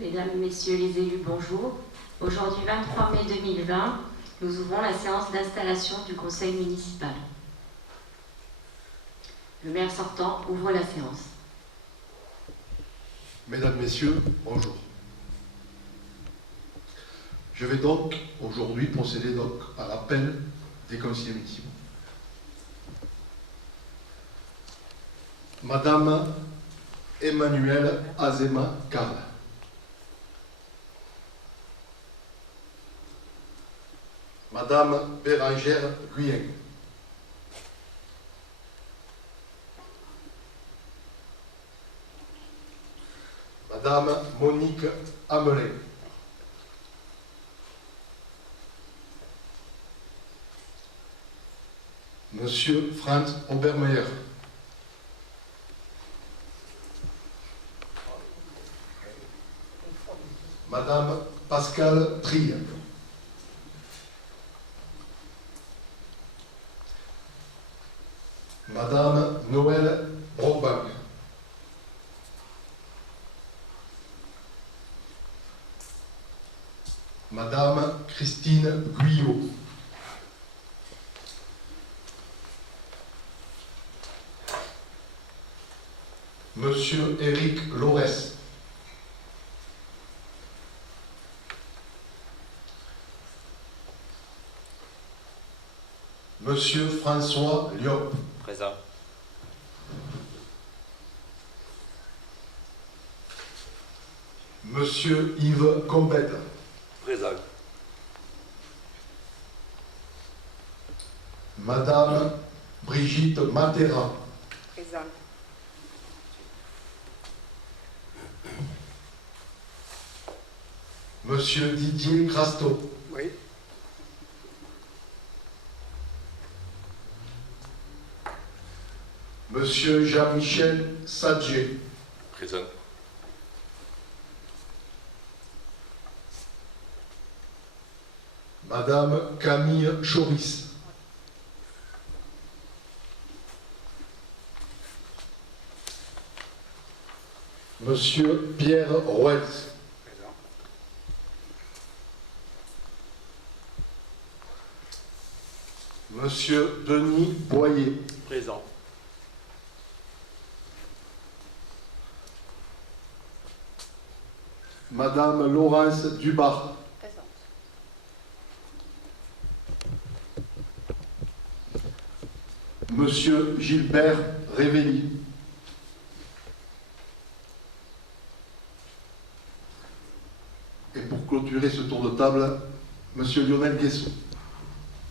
Mesdames, Messieurs les élus, bonjour. Aujourd'hui, 23 mai 2020, nous ouvrons la séance d'installation du conseil municipal. Le maire sortant ouvre la séance. Mesdames, Messieurs, bonjour. Je vais donc aujourd'hui procéder à l'appel des conseillers municipaux. Madame Emmanuelle Azema Carl. Madame Bérangère Guyenne. Madame Monique Amelin. Monsieur Franz Obermeier. Madame Pascale Trier. Madame Noël Brockbach. Madame Christine Guyot. Monsieur Éric Laurès. Monsieur François Liop. Présent. Monsieur Yves Combette. Présent. Madame Brigitte Matera. Présent. Monsieur Didier Crasto. Oui. Monsieur Jean-Michel Sadger. Présent. Madame Camille Choris. Monsieur Pierre Rouels. Présent. Monsieur Denis Boyer. Présent. Madame Laurence Dubar. Présent. Monsieur Gilbert Révelli. Et pour clôturer ce tour de table, Monsieur Lionel Guessot.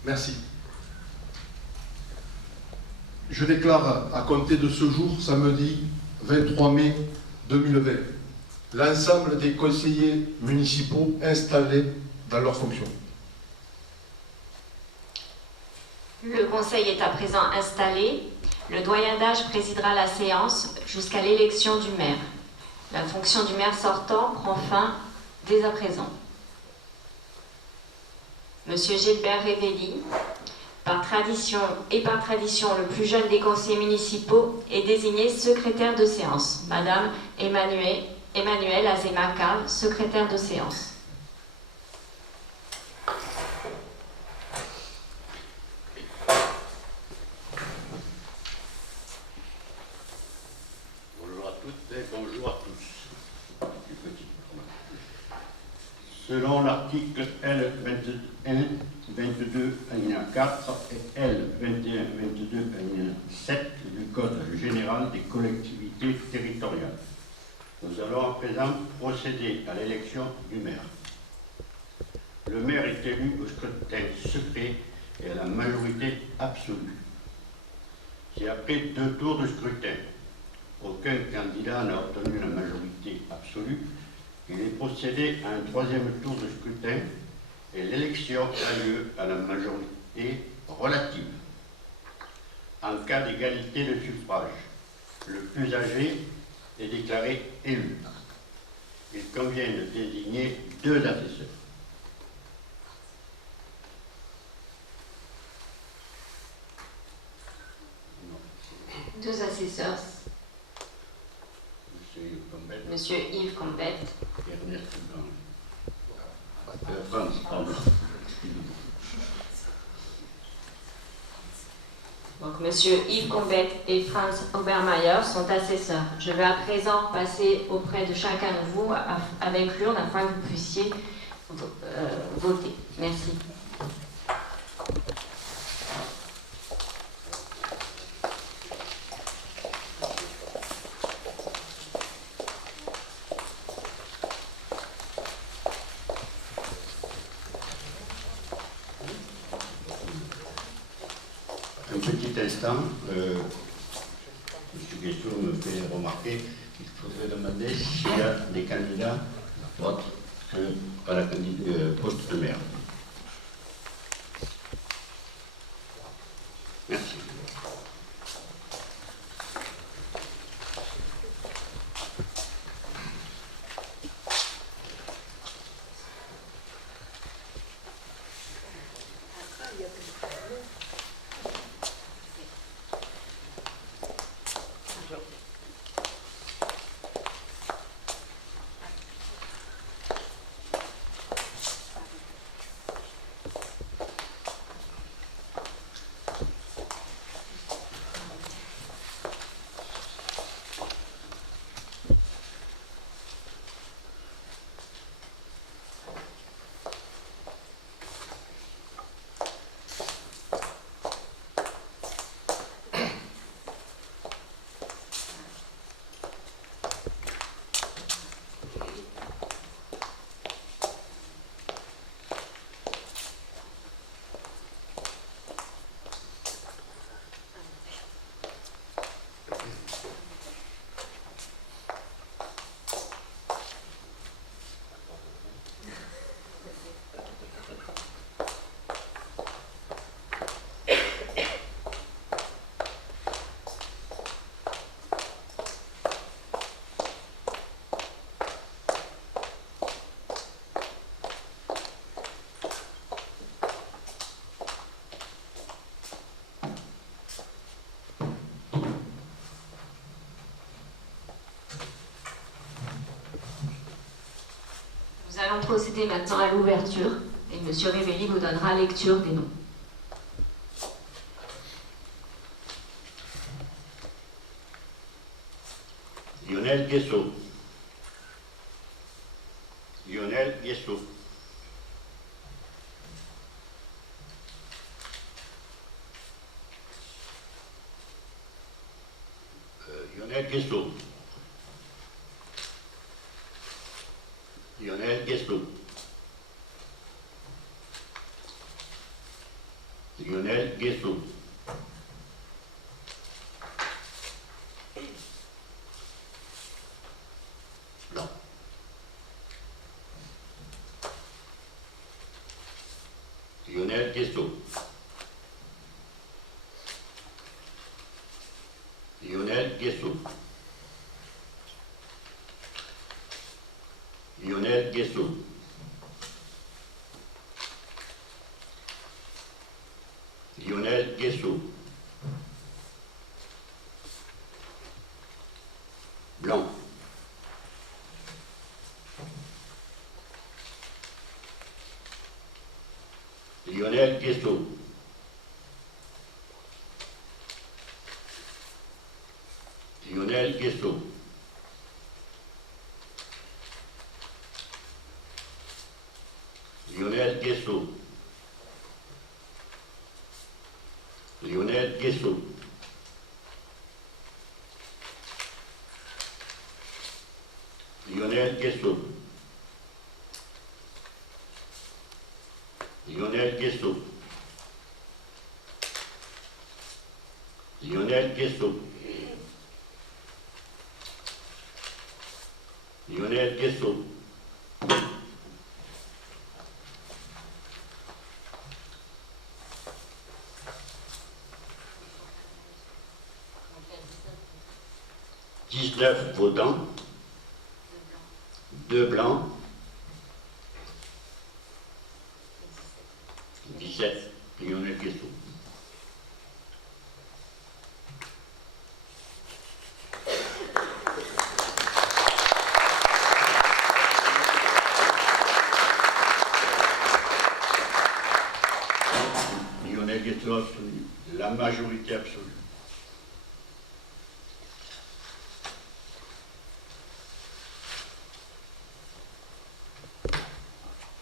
Merci. Je déclare à compter de ce jour, samedi 23 mai 2020, l'ensemble des conseillers municipaux installés dans leurs fonctions. Le conseil est à présent installé. Le doyen d'âge présidera la séance jusqu'à l'élection du maire. La fonction du maire sortant prend fin dès à présent. Monsieur Gilbert Révelli, par tradition le plus jeune des conseillers municipaux, est désigné secrétaire de séance. Madame Emmanuelle Azema Carl, secrétaire de séance. Bonjour à toutes et bonjour à tous. Selon l'article L22 alinéa 4 et L21-22 alinéa 7 du Code général des collectivités territoriales, nous allons à présent procéder à l'élection du maire. Le maire est élu au scrutin secret et à la majorité absolue. Si après 2 tours de scrutin, aucun candidat n'a obtenu la majorité absolue, il est procédé à un 3e tour de scrutin et l'élection a lieu à la majorité relative. En cas d'égalité de suffrage, le plus âgé est déclaré élu. Il convient de désigner 2 assesseurs. Deux assesseurs, Monsieur Yves Combette Monsieur Yves Combette et Ernest France, pardon. Donc, Monsieur Yves Combette et Franz Obermeier sont assesseurs. Je vais à présent passer auprès de chacun de vous avec l'urne afin que vous puissiez voter. Merci. Un petit instant, M. Guessot me fait remarquer qu'il faudrait demander s'il y a des candidats autres qu'à la poste de maire. Merci. Nous allons procéder maintenant à l'ouverture et M. Révelli vous donnera lecture des noms. Lionel Guessot. Lionel Guessot. Lionel Guessot. Lionel Guessot. Lionel Guessot. Blanc. Lionel Guessot. Lionel Guessot. Lionel Guessot. Lionel Guessot. Blanc. Lionel Guessot. Lionel Guessot. Lionel Guessot. Lionel Guessot. Lionel Guessot. Lionel Guessot. Lionel Guessot. Lionel Guessot. Dix-neuf votants, 2 blancs, 17 Lionel Guessot. Guesseau a obtenu la majorité absolue.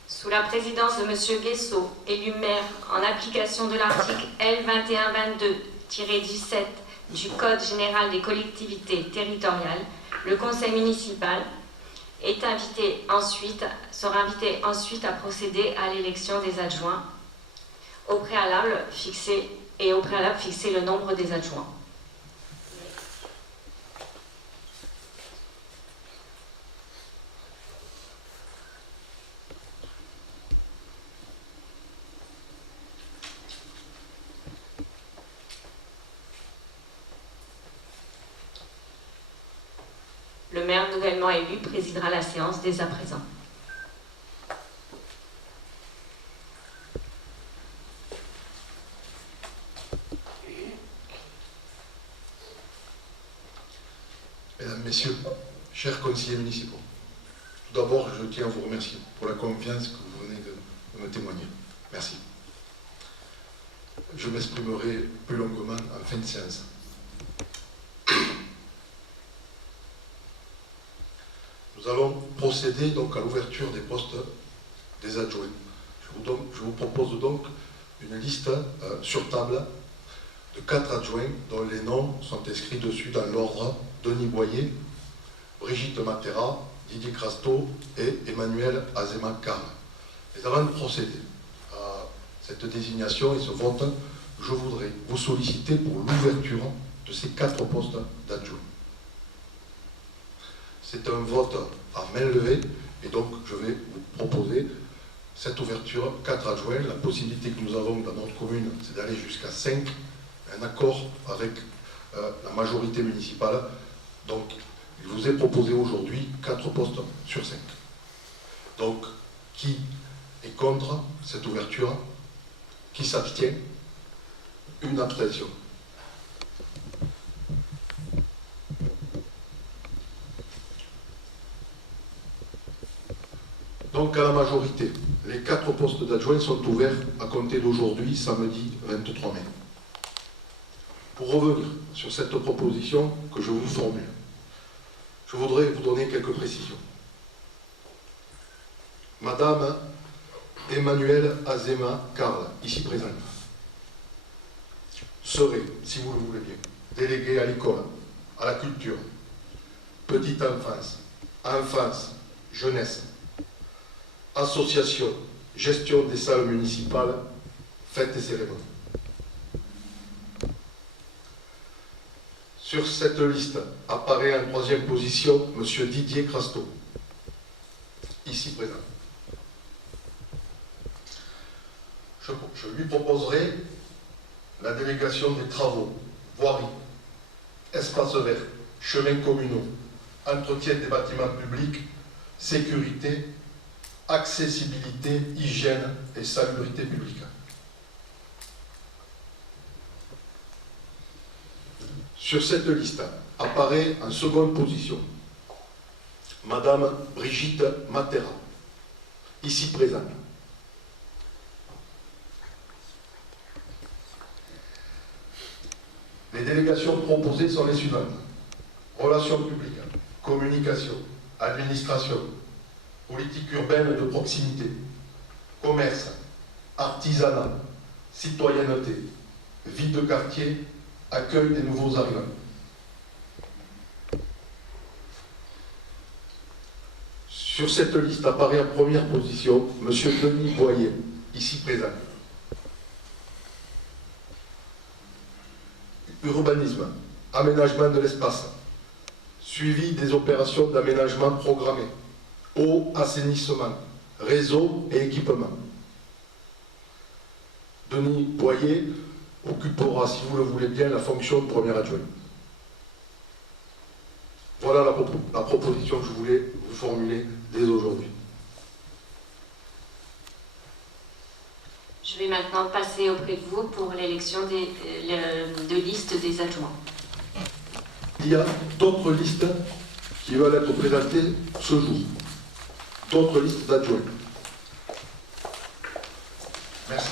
Sous la présidence de M. Guesseau, élu maire en application de l'article L2122-17 du Code général des collectivités territoriales, le conseil municipal sera invité ensuite à procéder à l'élection des adjoints au préalable fixer le nombre des adjoints. Le maire nouvellement élu présidera la séance dès à présent. Mesdames, Messieurs, chers conseillers municipaux, tout d'abord, je tiens à vous remercier pour la confiance que vous venez de me témoigner. Merci. Je m'exprimerai plus longuement en fin de séance. Nous allons procéder donc à l'ouverture des postes des adjoints. Je vous propose donc une liste sur table de 4 adjoints dont les noms sont inscrits dessus dans l'ordre: Denis Boyer, Brigitte Matera, Didier Crasto et Emmanuel Azema-Carle. Mais avant de procéder à cette désignation et ce vote, je voudrais vous solliciter pour l'ouverture de ces 4 postes d'adjoints. C'est un vote à main levée et donc je vais vous proposer cette ouverture, 4 adjoints. La possibilité que nous avons dans notre commune, c'est d'aller jusqu'à 5, un accord avec la majorité municipale. Donc il vous est proposé aujourd'hui 4 postes sur 5. Donc qui est contre cette ouverture? Qui s'abstient? Une abstention. Donc à la majorité, les 4 postes d'adjoints sont ouverts à compter d'aujourd'hui, samedi 23 mai. Pour revenir sur cette proposition que je vous formule, je voudrais vous donner quelques précisions. Madame Emmanuelle Azema-Carle, ici présente, serait, si vous le voulez bien, déléguée à l'école, à la culture, petite enfance, enfance, jeunesse, association, gestion des salles municipales, fêtes et cérémonies. Sur cette liste apparaît en 3e position M. Didier Crasto, ici présent. Je lui proposerai la délégation des travaux, voirie, espaces verts, chemins communaux, entretien des bâtiments publics, sécurité, accessibilité, hygiène et salubrité publique. Sur cette liste apparaît en 2e position Madame Brigitte Matera, ici présente. Les délégations proposées sont les suivantes: relations publiques, communication, administration, politique urbaine de proximité, commerce, artisanat, citoyenneté, vie de quartier, accueil des nouveaux arrivants. Sur cette liste apparaît en 1re position M. Denis Boyer, ici présent. Urbanisme, aménagement de l'espace, suivi des opérations d'aménagement programmées, eau, assainissement, réseau et équipement. Denis Boyer occupera, si vous le voulez bien, la fonction de 1er adjoint. Voilà la proposition que je voulais vous formuler dès aujourd'hui. Je vais maintenant passer auprès de vous pour l'élection de liste des adjoints. Il y a d'autres listes qui veulent être présentées ce jour. D'autres listes d'adjoints. Merci.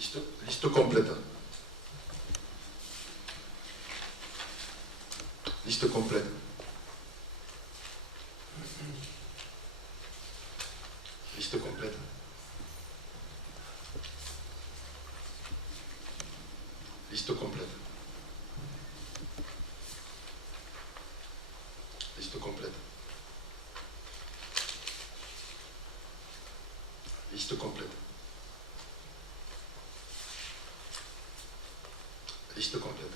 Liste complète. Liste complète. Liste complète. Liste complète. Liste complète. Liste complète. Liste complète.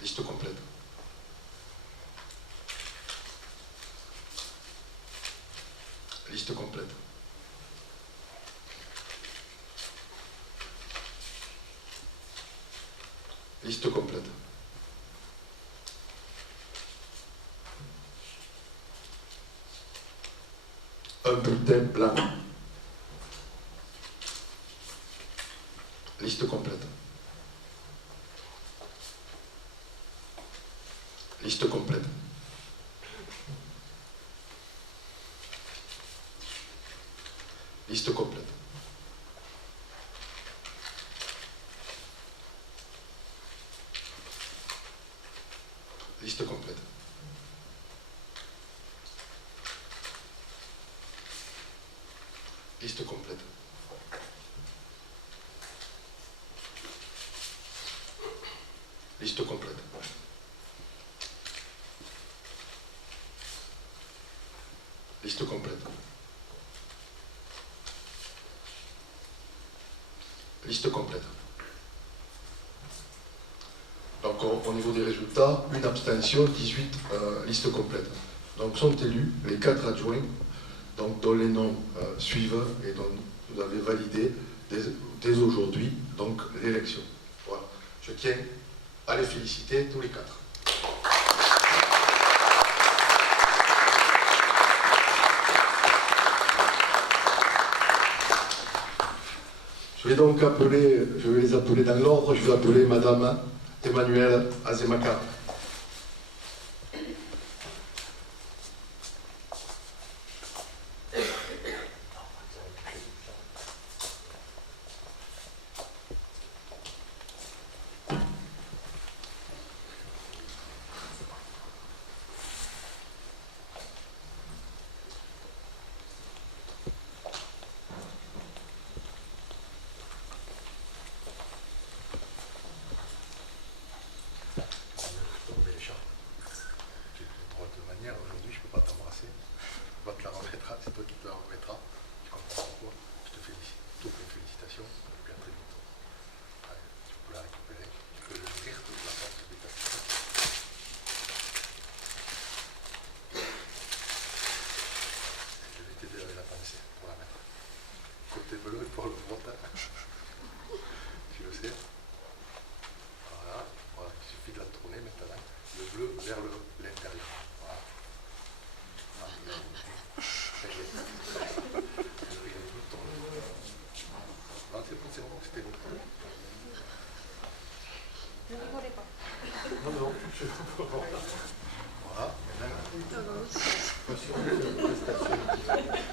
Liste complète. Liste complète. Liste complète. Un bulletin blanc. Liste complète. Liste complète. Liste complète. Liste complète. Liste complète. Liste complète. Liste complète. Liste complète. Donc au niveau des résultats, une abstention, 18 listes complètes. Donc sont élus les 4 adjoints donc, dont les noms suivent et dont vous avez validé dès aujourd'hui donc l'élection. Voilà. Je tiens à les féliciter tous les 4. Je vais donc les appeler dans l'ordre. Je vais appeler Madame Emmanuelle Azemaka.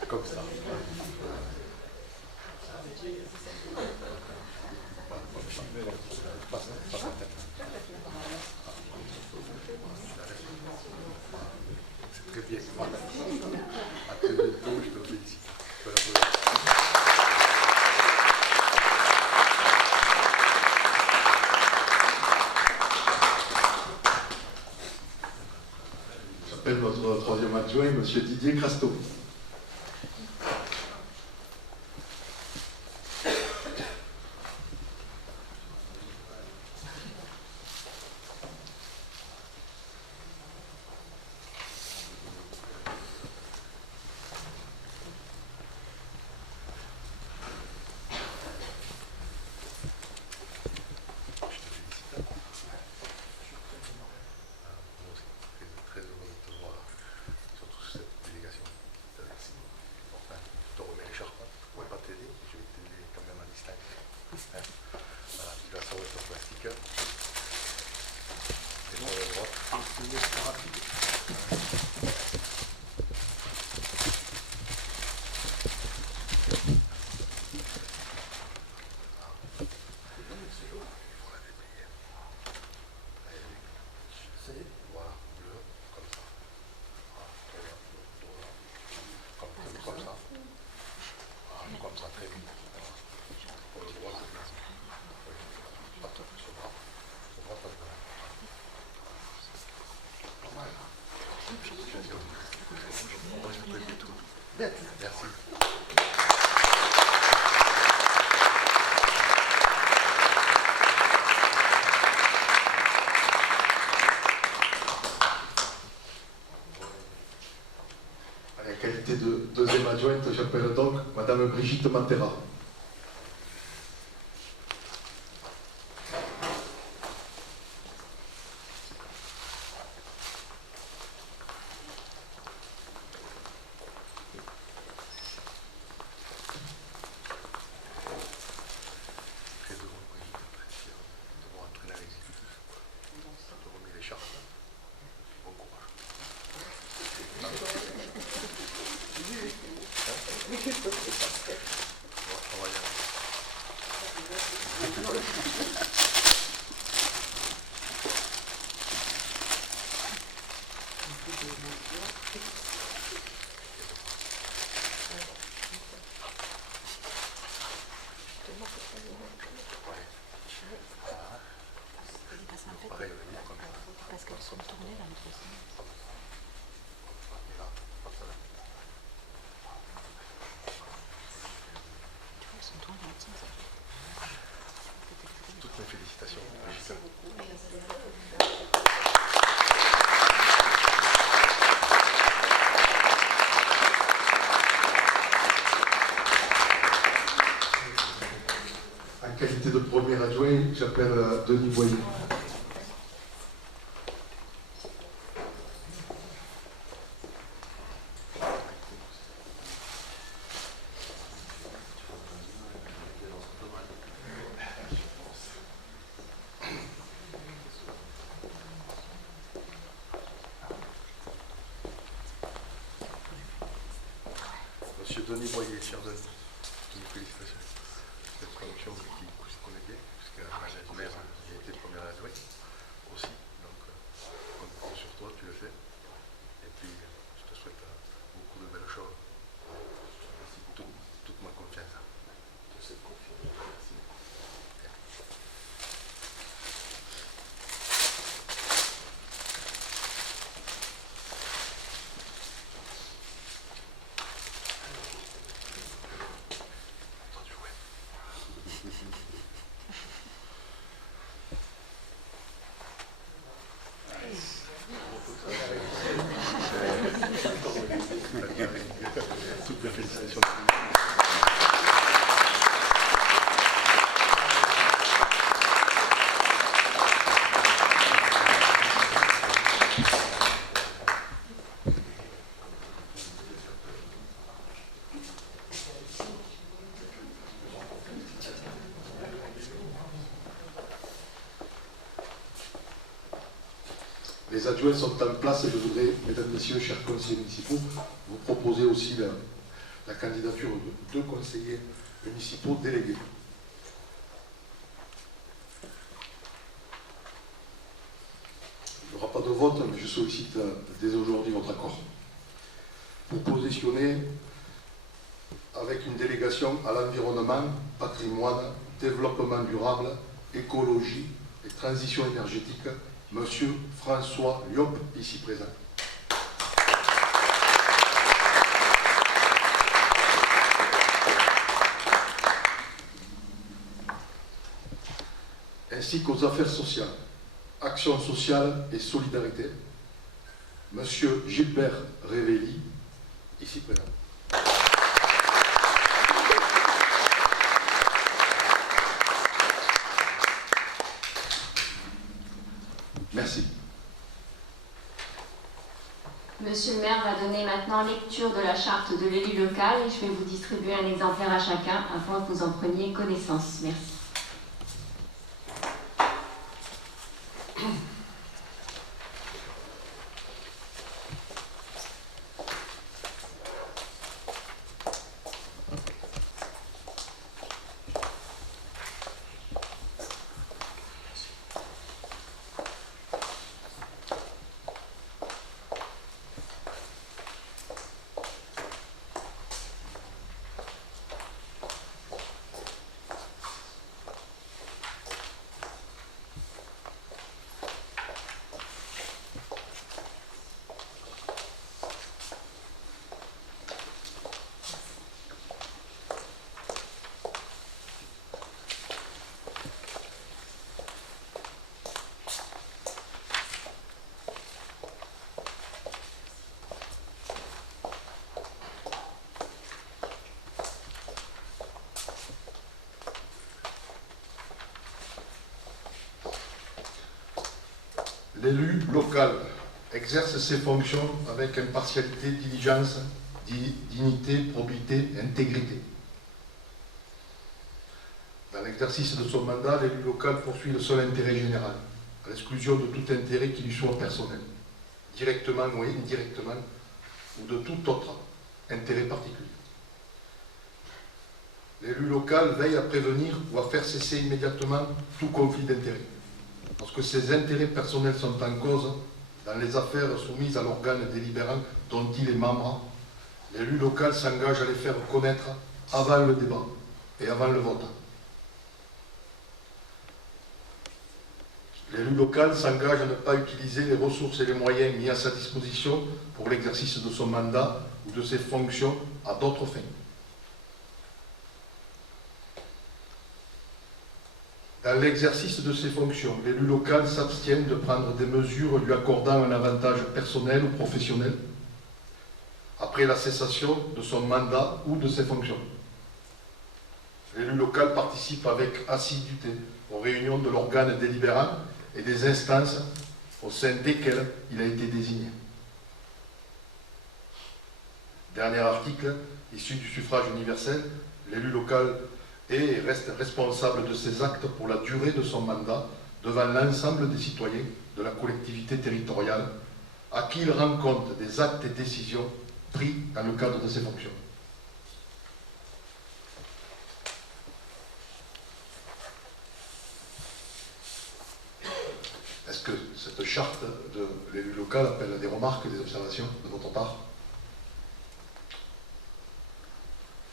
Comme ça. C'est très bien. À très bientôt, je te félicite. J'appelle notre troisième adjoint, M. Didier Crasto. Merci. En qualité de deuxième adjointe, j'appelle donc Madame Brigitte Matera. Parce qu'elles sont tournées dans l'autre sens. Tu vois, elles sont tournées dans l'autre sens. Toutes mes félicitations. Merci beaucoup. En qualité de premier adjoint, j'appelle Denis Boyer. Monsieur Denis Boyer, cher Denis, toutes mes félicitations. Cette fonction qui vous connaissez, puisque maire, j'ai été premier adjoint aussi, donc on compte sur toi, tu le sais. Et puis je te souhaite beaucoup de belles choses. Merci pour toute ma confiance. De cette confiance, merci. Toutes mes félicitations. Les adjoints sont en place et je voudrais, mesdames, messieurs, chers conseillers municipaux, vous proposer aussi la candidature de deux conseillers municipaux délégués. Il n'y aura pas de vote, mais je sollicite dès aujourd'hui votre accord. Pour positionner avec une délégation à l'environnement, patrimoine, développement durable, écologie et transition énergétique, Monsieur François Liop, ici présent. Ainsi qu'aux affaires sociales, action sociale et solidarité, Monsieur Gilbert Révelli, ici présent. Merci. Monsieur le maire va donner maintenant lecture de la charte de l'élu local et je vais vous distribuer un exemplaire à chacun afin que vous en preniez connaissance. Merci. L'élu local exerce ses fonctions avec impartialité, diligence, dignité, probité et intégrité. Dans l'exercice de son mandat, l'élu local poursuit le seul intérêt général, à l'exclusion de tout intérêt qui lui soit personnel, directement ou indirectement, ou de tout autre intérêt particulier. L'élu local veille à prévenir ou à faire cesser immédiatement tout conflit d'intérêts. Lorsque ses intérêts personnels sont en cause, dans les affaires soumises à l'organe délibérant dont il est membre, l'élu local s'engage à les faire connaître avant le débat et avant le vote. L'élu local s'engage à ne pas utiliser les ressources et les moyens mis à sa disposition pour l'exercice de son mandat ou de ses fonctions à d'autres fins. Dans l'exercice de ses fonctions, l'élu local s'abstient de prendre des mesures lui accordant un avantage personnel ou professionnel après la cessation de son mandat ou de ses fonctions. L'élu local participe avec assiduité aux réunions de l'organe délibérant et des instances au sein desquelles il a été désigné. Dernier article, issu du suffrage universel, l'élu local est et reste responsable de ses actes pour la durée de son mandat devant l'ensemble des citoyens de la collectivité territoriale à qui il rend compte des actes et décisions pris dans le cadre de ses fonctions. Est-ce que cette charte de l'élu local appelle des remarques, des observations de votre part?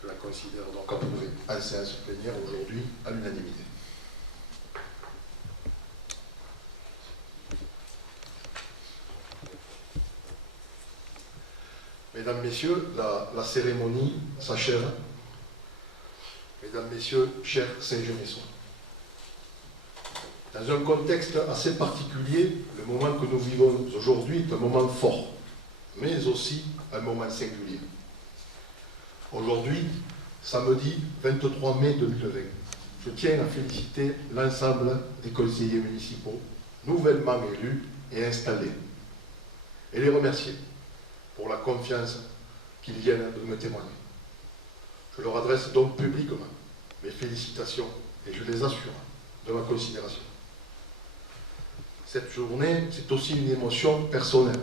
Je la considère donc approuvée en séance plénière aujourd'hui à l'unanimité. Mesdames, Messieurs, la cérémonie s'achève. Mesdames, Messieurs, chers Saint-Genessois, dans un contexte assez particulier, le moment que nous vivons aujourd'hui est un moment fort, mais aussi un moment singulier. Aujourd'hui, samedi 23 mai 2020, je tiens à féliciter l'ensemble des conseillers municipaux nouvellement élus et installés et les remercier pour la confiance qu'ils viennent de me témoigner. Je leur adresse donc publiquement mes félicitations et je les assure de ma considération. Cette journée, c'est aussi une émotion personnelle,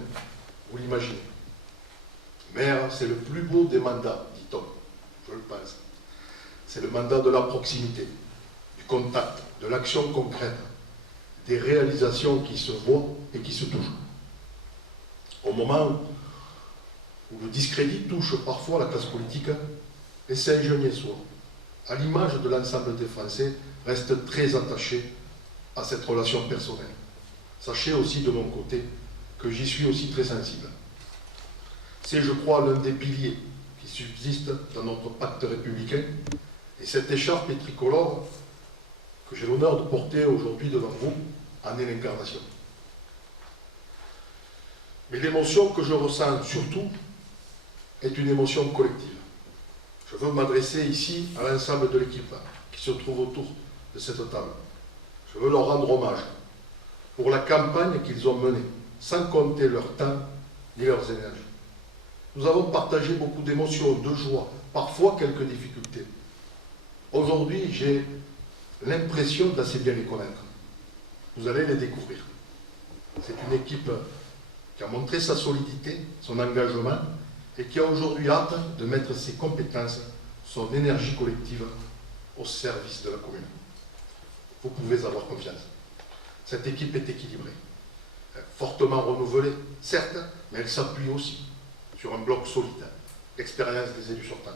vous l'imaginez. Maire, c'est le plus beau des mandats, dit-on, je le pense. C'est le mandat de la proximité, du contact, de l'action concrète, des réalisations qui se voient et qui se touchent. Au moment où le discrédit touche parfois la classe politique, les Saint-Genessois, à l'image de l'ensemble des Français, restent très attachés à cette relation personnelle. Sachez aussi de mon côté que j'y suis aussi très sensible. C'est, je crois, l'un des piliers qui subsistent dans notre pacte républicain, et cette écharpe tricolore que j'ai l'honneur de porter aujourd'hui devant vous en est l'incarnation. Mais l'émotion que je ressens surtout est une émotion collective. Je veux m'adresser ici à l'ensemble de l'équipe qui se trouve autour de cette table. Je veux leur rendre hommage pour la campagne qu'ils ont menée, sans compter leur temps ni leurs énergies. Nous avons partagé beaucoup d'émotions, de joie, parfois quelques difficultés. Aujourd'hui, j'ai l'impression d'assez bien les connaître. Vous allez les découvrir. C'est une équipe qui a montré sa solidité, son engagement, et qui a aujourd'hui hâte de mettre ses compétences, son énergie collective au service de la commune. Vous pouvez avoir confiance. Cette équipe est équilibrée, fortement renouvelée, certes, mais elle s'appuie aussi sur un bloc solide, l'expérience des élus sortants.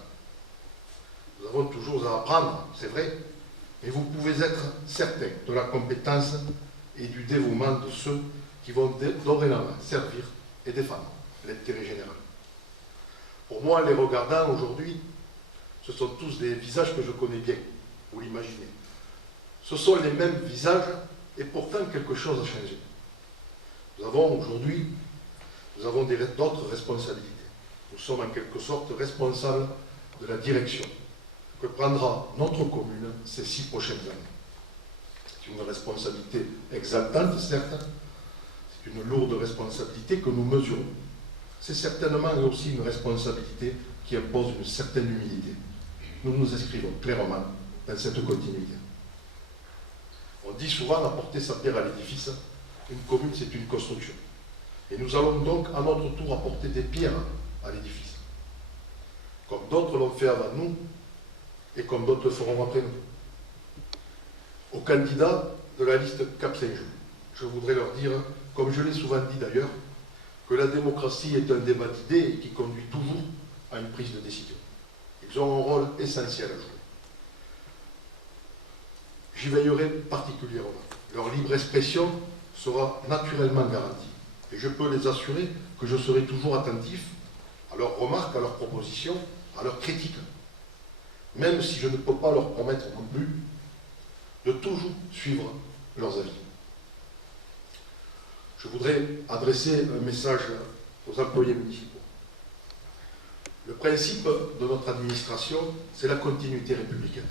Nous avons toujours à apprendre, c'est vrai, mais vous pouvez être certain de la compétence et du dévouement de ceux qui vont dorénavant servir et défendre l'intérêt général. Pour moi, les regardants aujourd'hui, ce sont tous des visages que je connais bien, vous l'imaginez. Ce sont les mêmes visages et pourtant quelque chose a changé. Nous avons aujourd'hui, d'autres responsabilités. Nous sommes en quelque sorte responsables de la direction que prendra notre commune ces 6 prochaines années. C'est une responsabilité exaltante, certes, C'est une lourde responsabilité que nous mesurons. C'est certainement aussi une responsabilité qui impose une certaine humilité. Nous nous inscrivons clairement dans cette continuité. On dit souvent apporter sa pierre à l'édifice. Une commune, c'est une construction. Et nous allons donc à notre tour apporter des pierres à l'édifice. Comme d'autres l'ont fait avant nous et comme d'autres le feront après nous. Aux candidats de la liste Cap Saint-Jean, je voudrais leur dire, comme je l'ai souvent dit d'ailleurs, que la démocratie est un débat d'idées et qui conduit toujours à une prise de décision. Ils ont un rôle essentiel à jouer. J'y veillerai particulièrement. Leur libre expression sera naturellement garantie. Et je peux les assurer que je serai toujours attentif à leurs remarques, à leurs propositions, à leurs critiques. Même si je ne peux pas leur promettre non plus de toujours suivre leurs avis. Je voudrais adresser un message aux employés municipaux. Le principe de notre administration, c'est la continuité républicaine.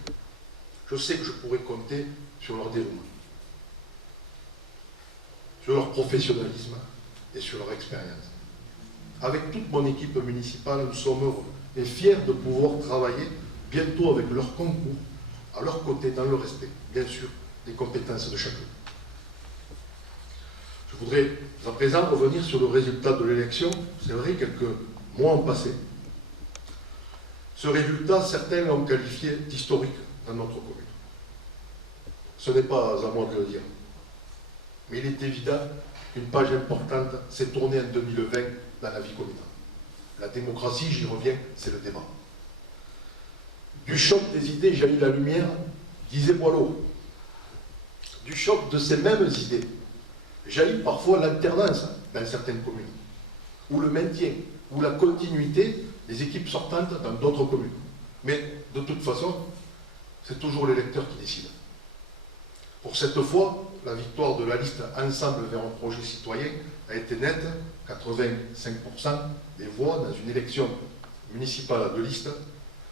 Je sais que je pourrais compter sur leur dévouement, sur leur professionnalisme et sur leur expérience. Avec toute mon équipe municipale, nous sommes heureux et fiers de pouvoir travailler bientôt avec leur concours, à leur côté, dans le respect, bien sûr, des compétences de chacun. Je voudrais à présent revenir sur le résultat de l'élection. C'est vrai, quelques mois ont passé. Ce résultat, certains l'ont qualifié d'historique dans notre commune. Ce n'est pas à moi de le dire. Mais il est évident qu'une page importante s'est tournée en 2020 dans la vie communale. La démocratie, j'y reviens, c'est le débat. Du choc des idées jaillit la lumière, disait Boileau. Du choc de ces mêmes idées jaillit parfois l'alternance dans certaines communes, ou le maintien, ou la continuité des équipes sortantes dans d'autres communes. Mais de toute façon, c'est toujours l'électeur qui décide. Pour cette fois, la victoire de la liste Ensemble vers un projet citoyen a été nette, 85% des voix dans une élection municipale de liste.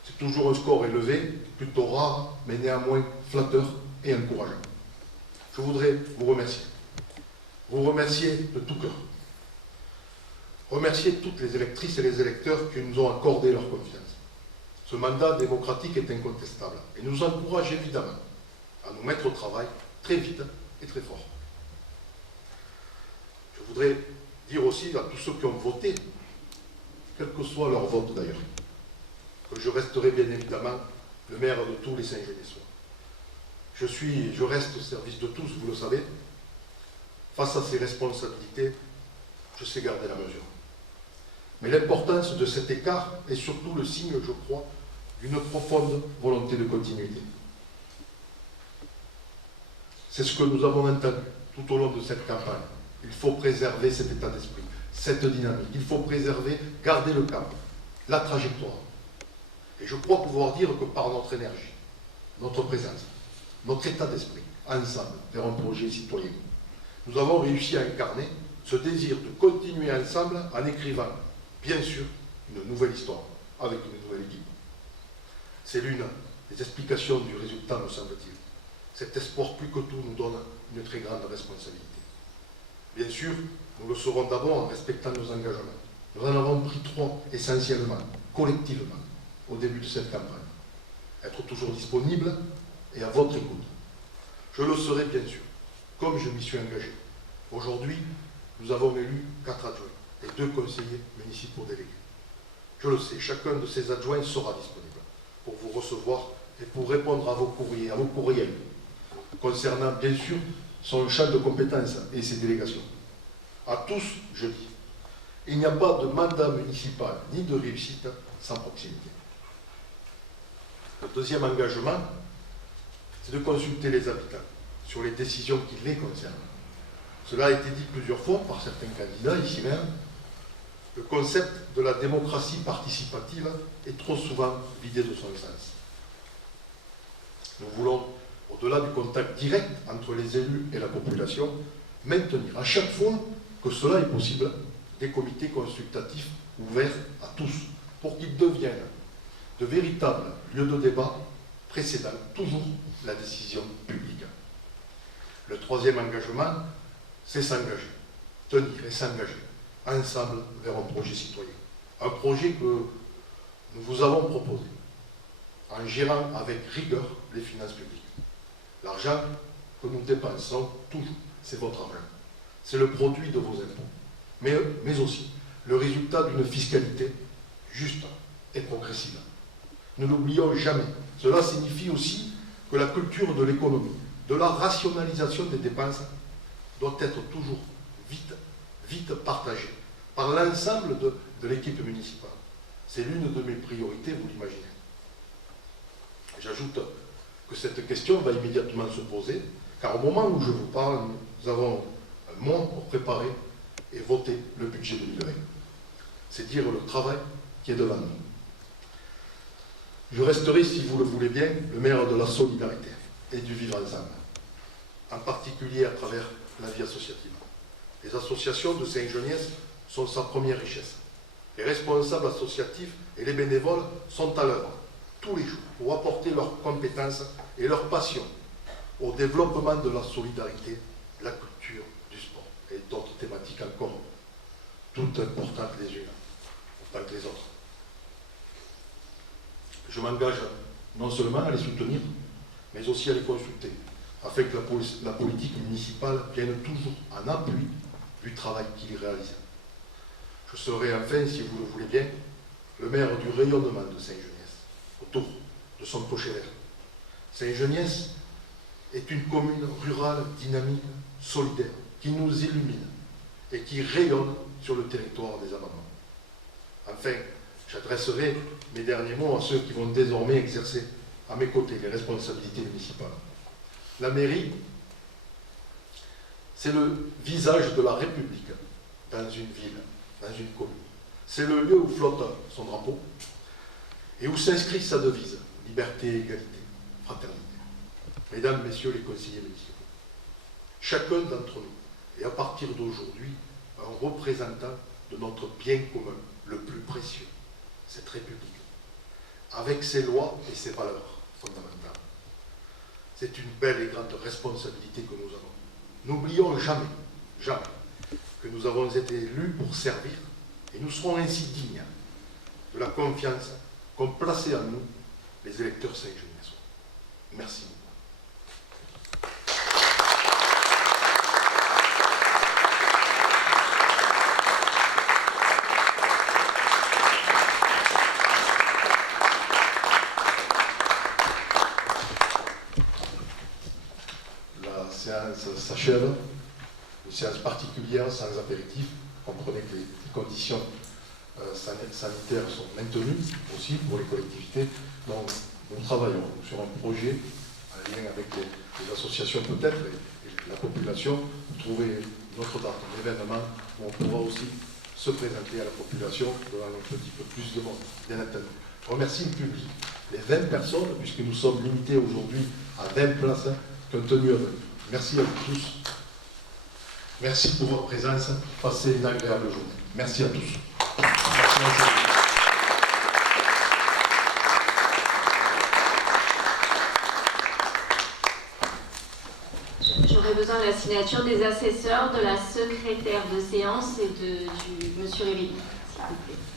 C'est toujours un score élevé, plutôt rare, mais néanmoins flatteur et encourageant. Je voudrais vous remercier. Vous remercier de tout cœur. Remercier toutes les électrices et les électeurs qui nous ont accordé leur confiance. Ce mandat démocratique est incontestable et nous encourage évidemment à nous mettre au travail très vite et très fort. Je voudrais dire aussi à tous ceux qui ont voté, quel que soit leur vote d'ailleurs, que je resterai bien évidemment le maire de tous les Saint-Genessois. Je reste au service de tous, vous le savez. Face à ces responsabilités, je sais garder la mesure. Mais l'importance de cet écart est surtout le signe, je crois, d'une profonde volonté de continuité. C'est ce que nous avons entendu tout au long de cette campagne. Il faut préserver cet état d'esprit, cette dynamique. Il faut préserver, garder le cap, la trajectoire. Et je crois pouvoir dire que par notre énergie, notre présence, notre état d'esprit, ensemble, vers un projet citoyen, nous avons réussi à incarner ce désir de continuer ensemble en écrivant, bien sûr, une nouvelle histoire, avec une nouvelle équipe. C'est l'une des explications du résultat, me semble-t-il. Cet espoir plus que tout nous donne une très grande responsabilité. Bien sûr, nous le saurons d'abord en respectant nos engagements. Nous en avons pris 3 essentiellement, collectivement, au début de cette campagne. Être toujours disponible et à votre écoute. Je le serai bien sûr, comme je m'y suis engagé. Aujourd'hui, nous avons élu 4 adjoints et 2 conseillers municipaux délégués. Je le sais, chacun de ces adjoints sera disponible pour vous recevoir et pour répondre à vos courriers, à vos courriels, concernant bien sûr son champ de compétences et ses délégations. À tous, je dis, il n'y a pas de mandat municipal ni de réussite sans proximité. Le deuxième engagement, c'est de consulter les habitants sur les décisions qui les concernent. Cela a été dit plusieurs fois par certains candidats ici même. Le concept de la démocratie participative est trop souvent vidé de son sens. Nous voulons, au-delà du contact direct entre les élus et la population, maintenir à chaque fois que cela est possible des comités consultatifs ouverts à tous pour qu'ils deviennent de véritables lieux de débat précédant toujours la décision publique. Le troisième engagement, c'est s'engager. tenir et s'engager ensemble vers un projet citoyen. Un projet que nous vous avons proposé en gérant avec rigueur les finances publiques. L'argent que nous dépensons toujours, c'est votre argent. C'est le produit de vos impôts, mais aussi le résultat d'une fiscalité juste et progressive. Ne l'oublions jamais. Cela signifie aussi que la culture de l'économie, de la rationalisation des dépenses, doit être toujours vite partagée par l'ensemble de l'équipe municipale. C'est l'une de mes priorités, vous l'imaginez. J'ajoute que cette question va immédiatement se poser, car au moment où je vous parle, nous avons un mois pour préparer et voter le budget 2020. C'est dire le travail qui est devant nous. Je resterai, si vous le voulez bien, le maire de la solidarité et du vivre ensemble, en particulier à travers la vie associative. Les associations de Saint-Geniès sont sa première richesse. Les responsables associatifs et les bénévoles sont à l'œuvre tous les jours pour apporter leurs compétences et leur passion au développement de la solidarité, de la culture, du sport et d'autres thématiques encore, toutes importantes les unes autant que les autres. Je m'engage non seulement à les soutenir, mais aussi à les consulter, afin que la politique municipale vienne toujours en appui du travail qu'ils réalisent. Je serai enfin, si vous le voulez bien, le maire du rayonnement de Saint-Geniès, autour de son clocher vert. Saint-Geniès est une commune rurale, dynamique, solidaire, qui nous illumine et qui rayonne sur le territoire des amendements. Enfin, j'adresserai mes derniers mots à ceux qui vont désormais exercer à mes côtés les responsabilités municipales. La mairie, c'est le visage de la République dans une ville, dans une commune. C'est le lieu où flotte son drapeau et où s'inscrit sa devise, liberté, égalité, fraternité. Mesdames, Messieurs les conseillers municipaux, chacun d'entre nous est à partir d'aujourd'hui un représentant de notre bien commun, le plus précieux, cette République, avec ses lois et ses valeurs fondamentales. C'est une belle et grande responsabilité que nous avons. N'oublions jamais, jamais, que nous avons été élus pour servir et nous serons ainsi dignes de la confiance qu'ont placée en nous les électeurs saint-genièsois. Merci beaucoup. La séance s'achève, une séance particulière sans apéritif. Comprenez que les conditions sanitaires sont maintenues aussi pour les collectivités. Donc nous travaillons sur un projet en lien avec les associations peut-être et la population pour trouver notre date, un événement où on pourra aussi se présenter à la population devant un petit peu plus de monde, bien entendu. Je remercie le public, les 20 personnes, puisque nous sommes limités aujourd'hui à 20 places qui ont tenu à venir. Merci à vous tous. Merci pour votre présence. Passez une agréable journée. Merci à tous. Merci. J'aurais besoin de la signature des assesseurs, de la secrétaire de séance et du monsieur Réville, s'il vous plaît.